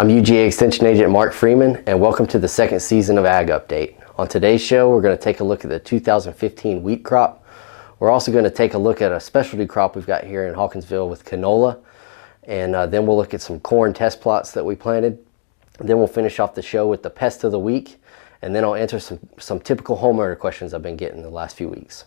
I'm UGA Extension Agent Mark Freeman, and welcome to the second season of Ag Update. On today's show, we're going to take a look at the 2015 wheat crop. We're also going to take a look at a specialty crop we've got here in Hawkinsville with canola, and then we'll look at some corn test plots that we planted. Then we'll finish off the show with the pest of the week, and then I'll answer some typical homeowner questions I've been getting the last few weeks.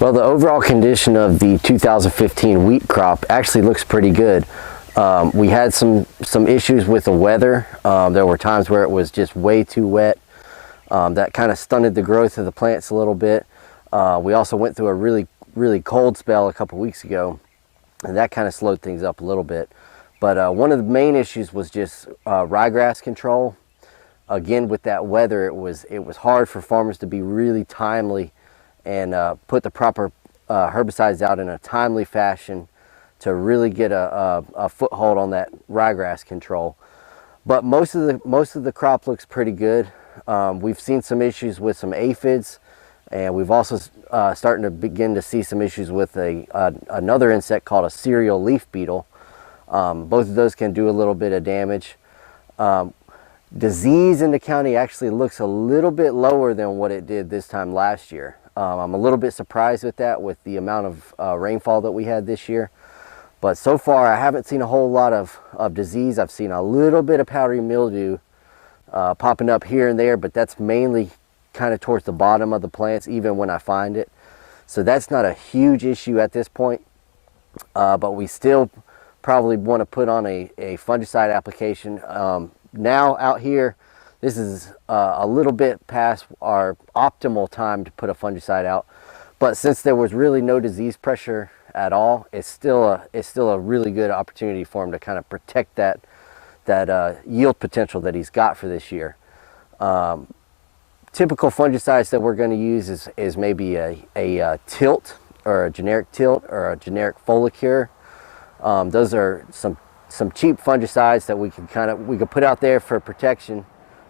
Well, the overall condition of the 2015 wheat crop actually looks pretty good. We had some issues with the weather. There were times where it was just way too wet. That kind of stunted the growth of the plants a little bit. We also went through a really cold spell a couple weeks ago, and that kind of slowed things up a little bit. But one of the main issues was just ryegrass control. Again, with that weather, it was hard for farmers to be really timely and put the proper herbicides out in a timely fashion to really get a foothold on that ryegrass control. But most of the crop looks pretty good. We've seen some issues with some aphids, and we've also starting to begin to see some issues with another insect called a cereal leaf beetle. Both of those can do a little bit of damage. Disease in the county actually looks a little bit lower than what it did this time last year. I'm a little bit surprised with that, with the amount of rainfall that we had this year. But so far, I haven't seen a whole lot of disease. I've seen a little bit of powdery mildew popping up here and there, but that's mainly kind of towards the bottom of the plants, even when I find it. So that's not a huge issue at this point. But we still probably want to put on a fungicide application. Now out here, this is a little bit past our optimal time to put a fungicide out, but since there was really no disease pressure at all, it's still a really good opportunity for him to kind of protect that yield potential that he's got for this year. Typical fungicides that we're going to use is maybe a tilt, or a generic tilt, or a generic Folicure. Those are some cheap fungicides that we can put out there for protection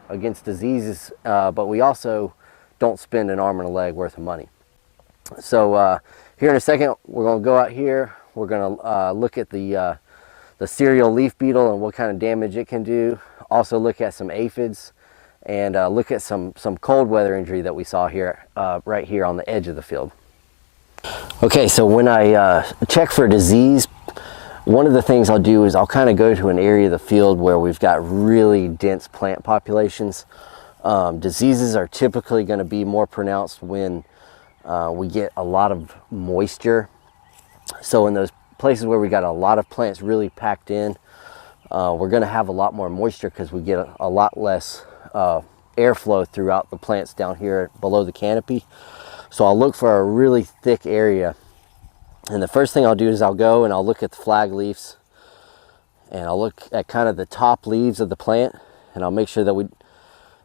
against diseases, but we also don't spend an arm and a leg worth of money. So here in a second, we're going to go out here. We're going to look at the cereal leaf beetle and what kind of damage it can do. Also look at some aphids, and look at some cold weather injury that we saw here, right here on the edge of the field. Okay, so when I check for disease, one of the things I'll do is I'll kind of go to an area of the field where we've got really dense plant populations. Diseases are typically going to be more pronounced when we get a lot of moisture. So in those places where we got a lot of plants really packed in, we're going to have a lot more moisture because we get a lot less airflow throughout the plants down here below the canopy. So I'll look for a really thick area. And the first thing I'll do is I'll go and I'll look at the flag leaves, and I'll look at kind of the top leaves of the plant, and I'll make sure that we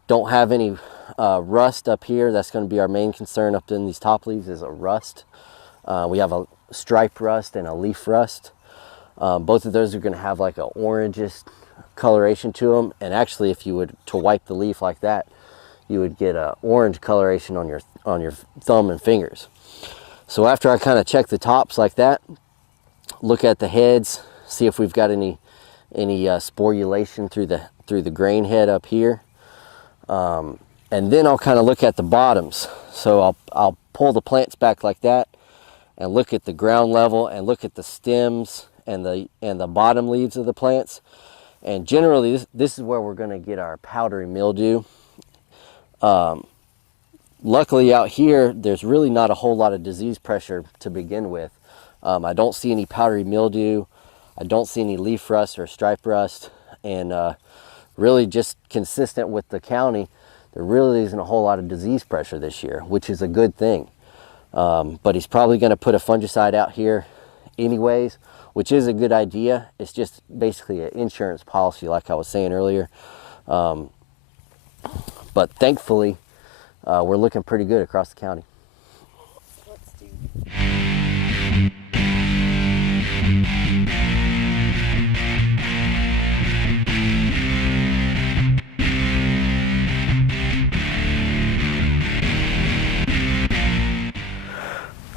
don't have any rust up here. That's going to be our main concern up in these top leaves, is a rust. We have a stripe rust and a leaf rust. Both of those are going to have like an orangish coloration to them, and actually if you would to wipe the leaf like that, you would get an orange coloration on your thumb and fingers. So after I kind of check the tops like that, look at the heads, see if we've got any sporulation through the grain head up here, and then I'll kind of look at the bottoms. So I'll pull the plants back like that and look at the ground level and look at the stems and the bottom leaves of the plants. And generally this is where we're going to get our powdery mildew. Luckily out here, there's really not a whole lot of disease pressure to begin with. I don't see any powdery mildew. I don't see any leaf rust or stripe rust. And really just consistent with the county, there really isn't a whole lot of disease pressure this year, which is a good thing. But he's probably going to put a fungicide out here anyways, which is a good idea. It's just basically an insurance policy, like I was saying earlier. But thankfully, we're looking pretty good across the county. Let's do.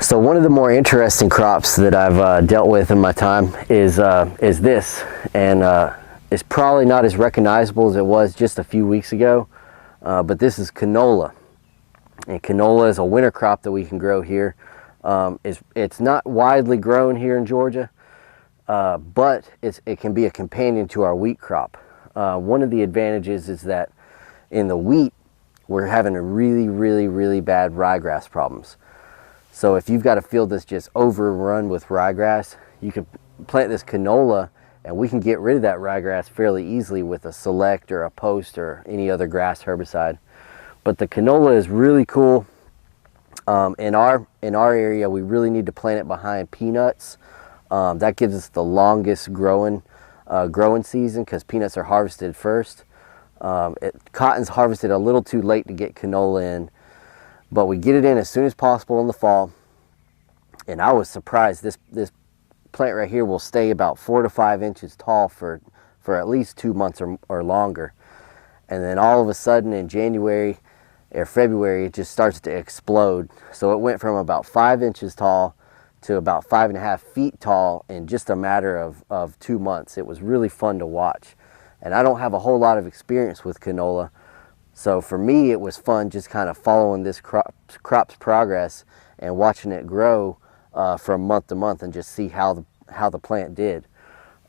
So one of the more interesting crops that I've dealt with in my time is this, and it's probably not as recognizable as it was just a few weeks ago, but this is canola. And canola is a winter crop that we can grow here. It's not widely grown here in Georgia, but it can be a companion to our wheat crop. One of the advantages is that in the wheat, we're having a really bad ryegrass problems. So if you've got a field that's just overrun with ryegrass, you can plant this canola and we can get rid of that ryegrass fairly easily with a Select or a Post or any other grass herbicide. But the canola is really cool. In our area, we really need to plant it behind peanuts. That gives us the longest growing season because peanuts are harvested first. Cotton's harvested a little too late to get canola in, but we get it in as soon as possible in the fall. And I was surprised this plant right here will stay about 4 to 5 inches tall for at least 2 months or longer. And then all of a sudden in January or February, it just starts to explode. So it went from about 5 inches tall to about 5.5 feet tall in just a matter of 2 months. It was really fun to watch. And I don't have a whole lot of experience with canola. So for me, it was fun just kind of following this crop's progress and watching it grow from month to month and just see how the plant did.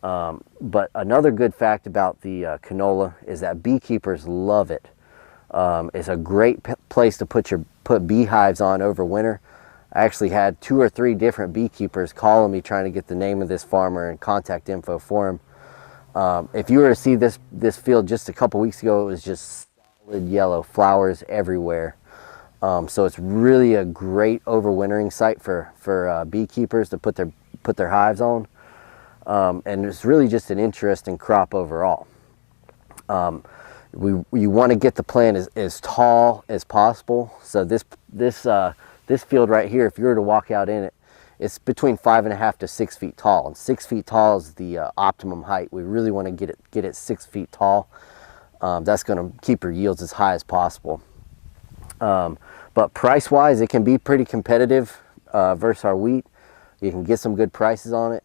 But another good fact about the canola is that beekeepers love it. It's a great place to put beehives on over winter. I actually had 2 or 3 different beekeepers calling me trying to get the name of this farmer and contact info for him. If you were to see this field just a couple weeks ago, it was just solid yellow, flowers everywhere. So it's really a great overwintering site for beekeepers to put their hives on. And it's really just an interesting crop overall. You want to get the plant as tall as possible. So this field right here, if you were to walk out in it, it's between 5.5 to 6 feet tall, and 6 feet tall is the optimum height. We really want to get it 6 feet tall. That's going to keep your yields as high as possible. But price-wise, it can be pretty competitive versus our wheat. You can get some good prices on it,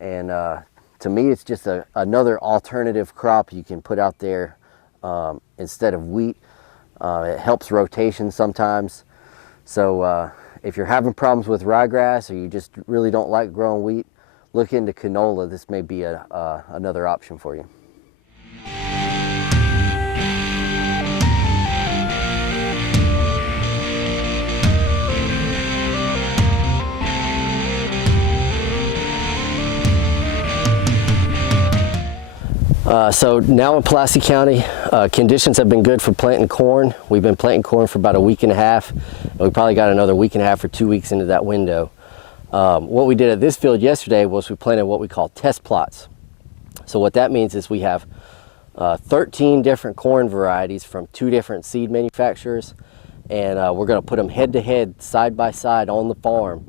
and to me, it's just another alternative crop you can put out there instead of wheat. It helps rotation sometimes. So if you're having problems with ryegrass or you just really don't like growing wheat, look into canola. This may be another option for you. So now in Pulaski County, conditions have been good for planting corn. We've been planting corn for about a week and a half, and we probably got another week and a half or 2 weeks into that window. What we did at this field yesterday was we planted what we call test plots. So what that means is we have 13 different corn varieties from 2 different seed manufacturers, and we're going to put them head to head, side by side on the farm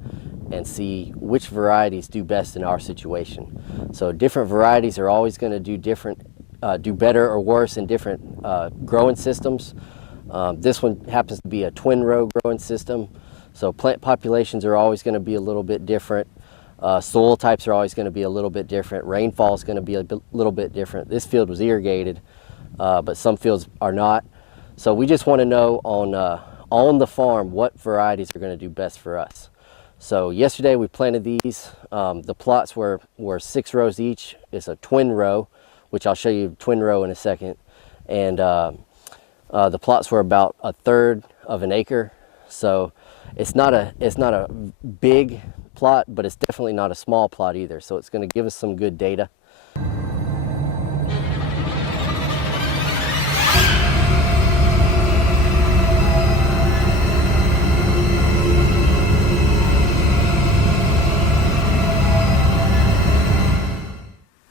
and see which varieties do best in our situation. So different varieties are always going to do better or worse in different growing systems. This one happens to be a twin row growing system, so plant populations are always going to be a little bit different. Soil types are always going to be a little bit different. Rainfall is going to be a little bit different. This field was irrigated, but some fields are not. So we just want to know on the farm what varieties are going to do best for us. So yesterday we planted these. The plots were 6 rows each. It's a twin row, which I'll show you twin row in a second. And the plots were about 1/3 of an acre. So it's not a big plot, but it's definitely not a small plot either. So it's going to give us some good data.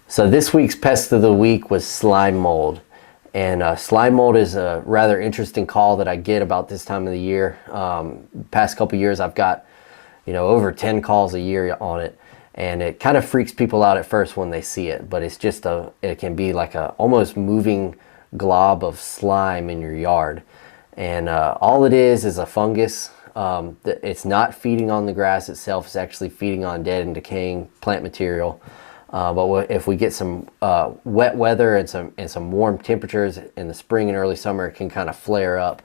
So this week's pest of the week was slime mold. And slime mold is a rather interesting call that I get about this time of the year. Past couple years, I've got, over 10 calls a year on it. And it kind of freaks people out at first when they see it, but it's just it can be like a almost moving glob of slime in your yard. And all it is a fungus. It's not feeding on the grass itself, it's actually feeding on dead and decaying plant material. But if we get some wet weather and some warm temperatures in the spring and early summer, it can kind of flare up.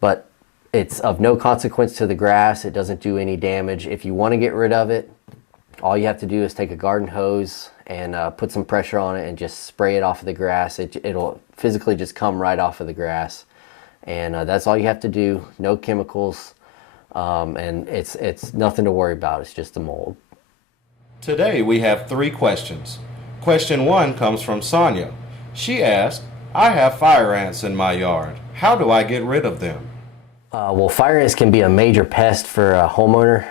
But it's of no consequence to the grass. It doesn't do any damage. If you want to get rid of it, all you have to do is take a garden hose and put some pressure on it and just spray it off of the grass. It'll physically just come right off of the grass. And that's all you have to do. No chemicals. And it's nothing to worry about. It's just the mold. Today we have 3 questions. Question 1 comes from Sonia. She asked, I have fire ants in my yard. How do I get rid of them? Well, fire ants can be a major pest for a homeowner.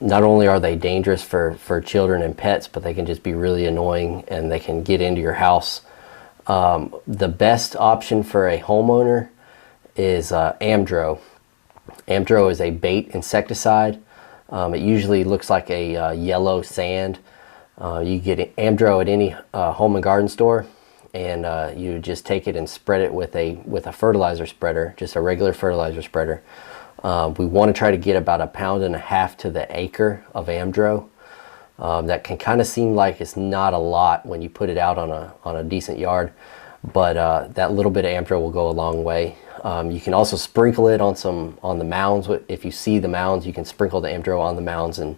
Not only are they dangerous for children and pets, but they can just be really annoying and they can get into your house. The best option for a homeowner is Amdro. Amdro is a bait insecticide. It usually looks like a yellow sand. You get Amdro at any home and garden store, and you just take it and spread it with a fertilizer spreader, just a regular fertilizer spreader. We want to try to get about 1.5 pounds to the acre of Amdro. That can kind of seem like it's not a lot when you put it out on a decent yard, but that little bit of Amdro will go a long way. You can also sprinkle it on the mounds. If you see the mounds, you can sprinkle the Amdro on the mounds, and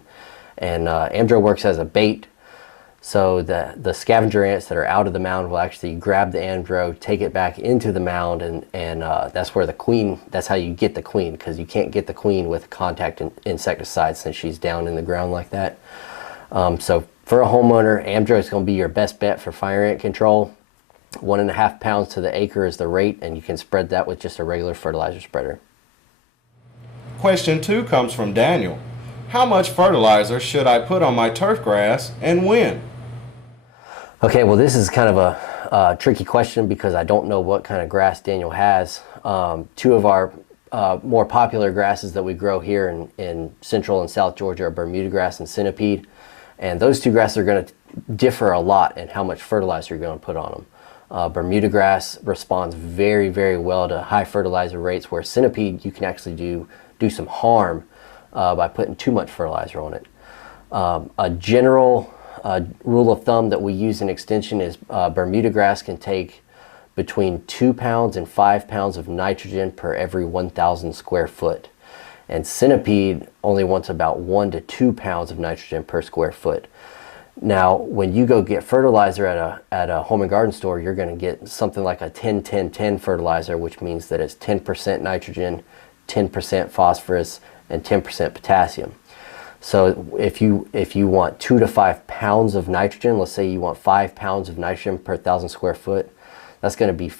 Amdro works as a bait. So the scavenger ants that are out of the mound will actually grab the Amdro, take it back into the mound, and that's where the queen, that's how you get the queen, because you can't get the queen with contact insecticide since she's down in the ground like that. So for a homeowner, Amdro is going to be your best bet for fire ant control. 1.5 pounds to the acre is the rate, and you can spread that with just a regular fertilizer spreader. Question 2 comes from Daniel. How much fertilizer should I put on my turf grass and when? Okay, well, this is kind of a tricky question because I don't know what kind of grass Daniel has. 2 of our more popular grasses that we grow here in central and south Georgia are Bermuda grass and centipede, and those 2 grasses are going to differ a lot in how much fertilizer you're going to put on them. Bermuda grass responds very, very well to high fertilizer rates, where centipede you can actually do some harm by putting too much fertilizer on it. A general rule of thumb that we use in extension is Bermuda grass can take between 2 pounds and 5 pounds of nitrogen per every 1,000 square foot. And centipede only wants about 1 to 2 pounds of nitrogen per square foot. Now, when you go get fertilizer at a home and garden store, you're going to get something like a 10-10-10 fertilizer, which means that it's 10% nitrogen, 10% phosphorus, and 10% potassium. So if you want 2 to 5 pounds of nitrogen, let's say you want 5 pounds of nitrogen per 1,000 square foot, that's going to be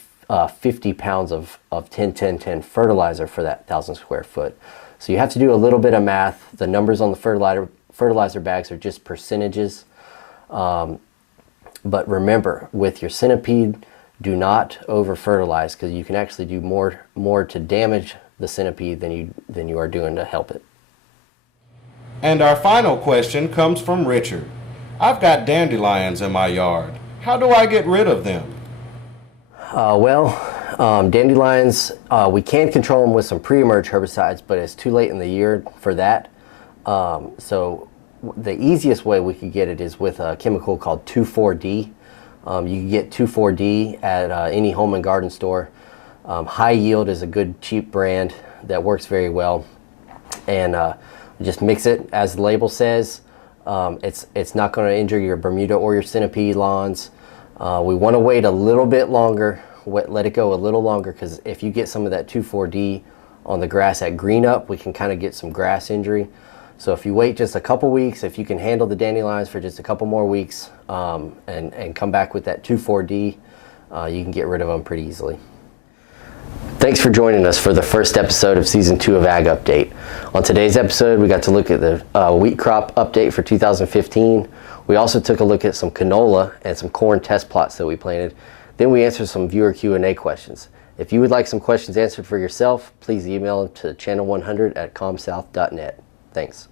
50 pounds of 10-10-10 fertilizer for that 1,000 square foot. So you have to do a little bit of math. The numbers on the fertilizer bags are just percentages. But remember, with your centipede, do not over fertilize, because you can actually do more to damage the centipede than you are doing to help it. And our final question comes from Richard. I've got dandelions in my yard. How do I get rid of them? Dandelions, we can control them with some pre-emerge herbicides, but it's too late in the year for that. So the easiest way we could get it is with a chemical called 2,4-D. You can get 2,4-D at any home and garden store. High Yield is a good cheap brand that works very well, and just mix it as the label says. It's not going to injure your Bermuda or your centipede lawns. We want to wait a little bit longer, let it go a little longer, because if you get some of that 2,4-D on the grass at green up, we can kind of get some grass injury. So if you wait just a couple weeks, if you can handle the dandelions for just a couple more weeks, and come back with that 2,4-D, you can get rid of them pretty easily. Thanks for joining us for the first episode of Season 2 of Ag Update. On today's episode, we got to look at the wheat crop update for 2015. We also took a look at some canola and some corn test plots that we planted. Then we answer some viewer Q&A questions. If you would like some questions answered for yourself, please email them to channel100@comsouth.net. Thanks.